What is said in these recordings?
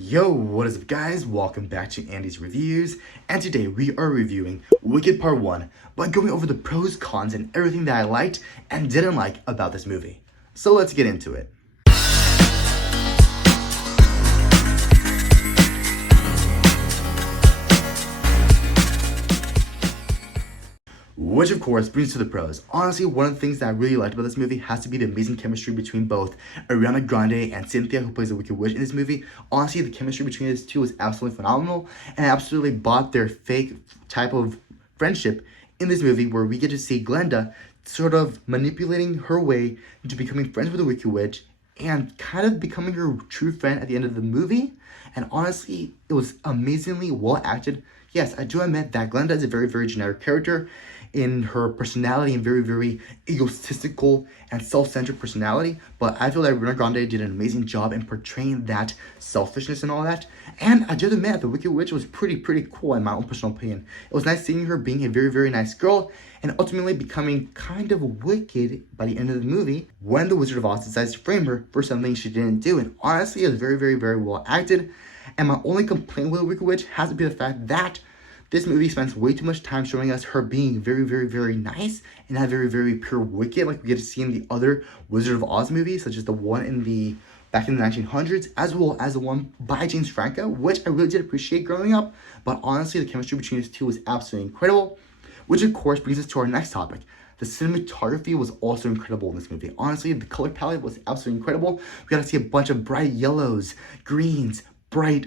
Yo, what is up guys? Welcome back to Andy's Reviews, and today we are reviewing Wicked Part 1 by going over the pros, cons, and everything that I liked and didn't like about this movie. So let's get into it. Which of course brings to the pros. Honestly, one of the things that I really liked about this movie has to be the amazing chemistry between both Ariana Grande and Cynthia, who plays the Wicked Witch in this movie. Honestly, the chemistry between these two was absolutely phenomenal, and I absolutely bought their fake type of friendship in this movie, where we get to see Glenda sort of manipulating her way into becoming friends with the Wicked Witch and kind of becoming her true friend at the end of the movie. And honestly, it was amazingly well acted. Yes, I do admit that Glenda is a very, very generic character in her personality and very, very egotistical and self-centered personality, but I feel that Ariana Grande did an amazing job in portraying that selfishness and all that. And I do admit the Wicked Witch was pretty cool in my own personal opinion. It was nice seeing her being a very, very nice girl and ultimately becoming kind of wicked by the end of the movie when the Wizard of Oz decides to frame her for something she didn't do. And honestly, it was very, very, very well acted. And my only complaint with the Wicked Witch has to be the fact that this movie spends way too much time showing us her being very, very, very nice and not very, very pure wicked, like we get to see in the other Wizard of Oz movies, such as the one back in the 1900s, as well as the one by James Franco, which I really did appreciate growing up. But honestly, the chemistry between these two was absolutely incredible, which of course brings us to our next topic. The cinematography was also incredible in this movie. Honestly, the color palette was absolutely incredible. We got to see a bunch of bright yellows, greens, bright,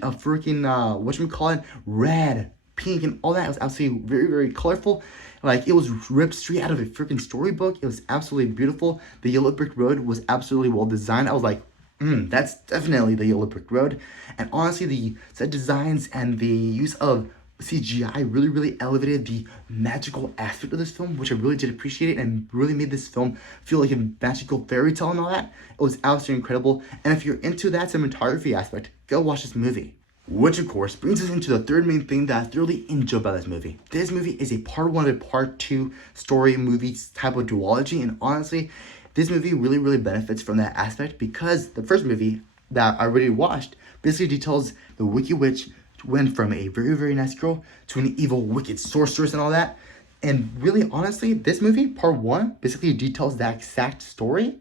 red, pink, and all that. It was absolutely very, very colorful. Like, it was ripped straight out of a freaking storybook. It was absolutely beautiful. The yellow brick road was absolutely well designed. I was like, that's definitely the yellow brick road. And honestly, the set designs and the use of CGI really, really elevated the magical aspect of this film, which I really did appreciate and really made this film feel like a magical fairy tale and all that. It was absolutely incredible. And if you're into that cinematography aspect, go watch this movie. Which of course brings us into the third main thing that I thoroughly enjoyed about this movie. This movie is a part 1 and part 2 story movie type of duology, and honestly, this movie really, really benefits from that aspect because the first movie that I already watched basically details the Wicked Witch went from a very, very nice girl to an evil, wicked sorceress and all that. And really, honestly, this movie, part 1, basically details that exact story.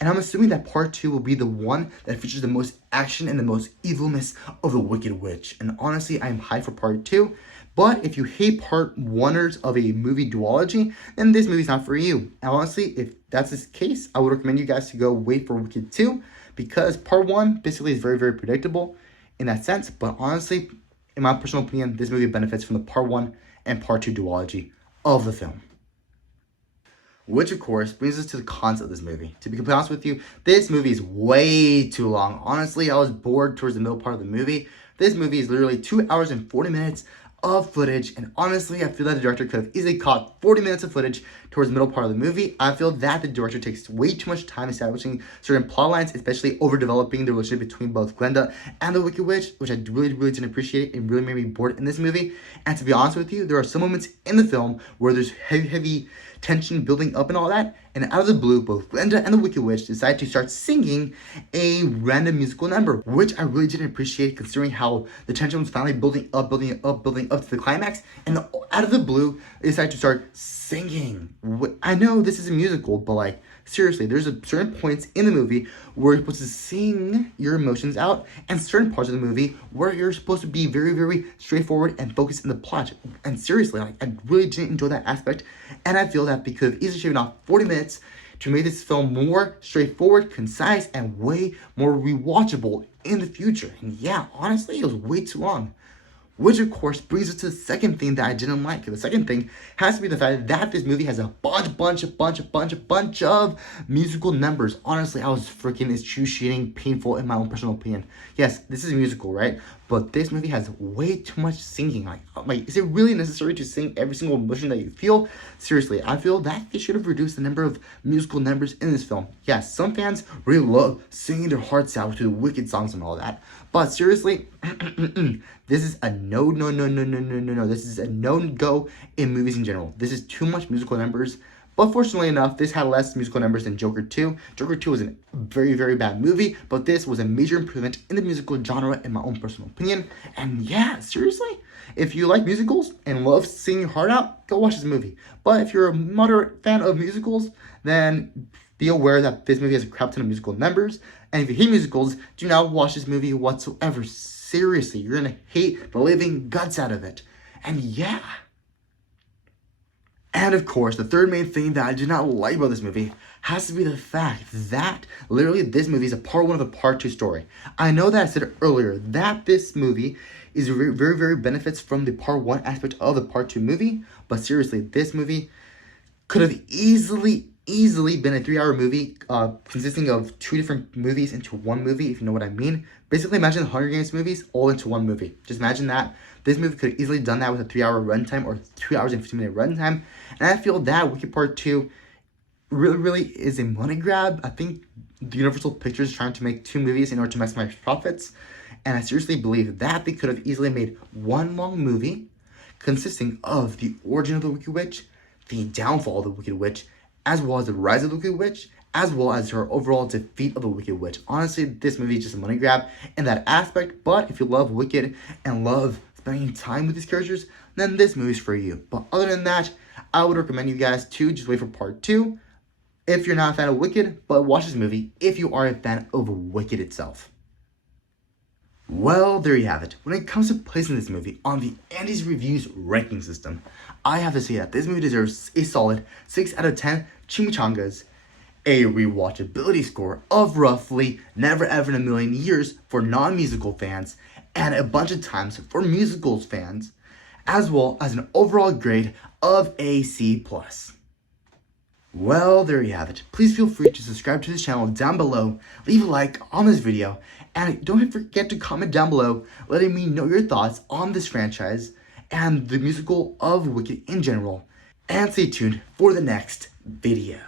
And I'm assuming that part 2 will be the one that features the most action and the most evilness of the Wicked Witch. And honestly, I'm hyped for part 2. But if you hate part 1ers of a movie duology, then this movie's not for you. And honestly, if that's the case, I would recommend you guys to go wait for Wicked 2. Because part 1 basically is very, very predictable in that sense. But honestly, in my personal opinion, this movie benefits from the part 1 and part 2 duology of the film. Which, of course, brings us to the cons of this movie. To be completely honest with you, this movie is way too long. Honestly, I was bored towards the middle part of the movie. This movie is literally 2 hours and 40 minutes of footage. And honestly, I feel that the director could have easily cut 40 minutes of footage towards the middle part of the movie. I feel that the director takes way too much time establishing certain plot lines, especially overdeveloping the relationship between both Glenda and the Wicked Witch, which I really, really didn't appreciate. It really made me bored in this movie. And to be honest with you, there are some moments in the film where there's heavy tension building up and all that, and out of the blue, both Glenda and the Wicked Witch decide to start singing a random musical number, which I really didn't appreciate considering how the tension was finally building up to the climax, and out of the blue, they decide to start singing. I know this is a musical, but like, seriously, there's certain points in the movie where you're supposed to sing your emotions out, and certain parts of the movie where you're supposed to be very, very straightforward and focused in the plot. And seriously, like, I really didn't enjoy that aspect, and I feel that because easily shaving off 40 minutes to make this film more straightforward, concise, and way more rewatchable in the future. And yeah, honestly, it was way too long. Which, of course, brings us to the second thing that I didn't like. The second thing has to be the fact that this movie has a bunch of musical numbers. Honestly, I was freaking excruciating, painful in my own personal opinion. Yes, this is a musical, right? But this movie has way too much singing. Like, is it really necessary to sing every single emotion that you feel? Seriously, I feel that they should have reduced the number of musical numbers in this film. Yes, some fans really love singing their hearts out to the wicked songs and all that. But seriously, this is a no. This is a no-go in movies in general. This is too much musical numbers But fortunately enough, this had less musical numbers than Joker 2. Joker 2 was a very, very bad movie, but this was a major improvement in the musical genre in my own personal opinion. And yeah, seriously, if you like musicals and love singing your heart out, go watch this movie. But if you're a moderate fan of musicals, then be aware that this movie has a crap ton of musical numbers. And if you hate musicals, do not watch this movie whatsoever. Seriously, you're gonna hate the living guts out of it. And yeah. And of course, the third main thing that I do not like about this movie has to be the fact that literally this movie is a part 1 of a part 2 story. I know that I said earlier that this movie is very, very, very benefits from the part 1 aspect of the part 2 movie, but seriously, this movie could have easily been a 3-hour movie consisting of 2 different movies into one movie, if you know what I mean. Basically, imagine the Hunger Games movies all into one movie. Just imagine that. This movie could have easily done that with a 3-hour runtime or 2 hours and 15-minute runtime. And I feel that Wicked Part 2 really is a money grab. I think the Universal Pictures is trying to make 2 movies in order to maximize profits. And I seriously believe that they could have easily made one long movie consisting of the origin of the Wicked Witch, the downfall of the Wicked Witch, as well as the rise of the Wicked Witch, as well as her overall defeat of the Wicked Witch. Honestly, this movie is just a money grab in that aspect, but if you love Wicked and love spending time with these characters, then this movie's for you. But other than that, I would recommend you guys to just wait for part 2 if you're not a fan of Wicked, but watch this movie if you are a fan of Wicked itself. Well, there you have it. When it comes to placing this movie on the Andy's Reviews ranking system, I have to say that this movie deserves a solid 6 out of 10 chimichangas, a rewatchability score of roughly never ever in a million years for non-musical fans, and a bunch of times for musicals fans, as well as an overall grade of a C+. Well, there you have it. Please feel free to subscribe to this channel down below, leave a like on this video, and don't forget to comment down below letting me know your thoughts on this franchise and the musical of Wicked in general. And stay tuned for the next video.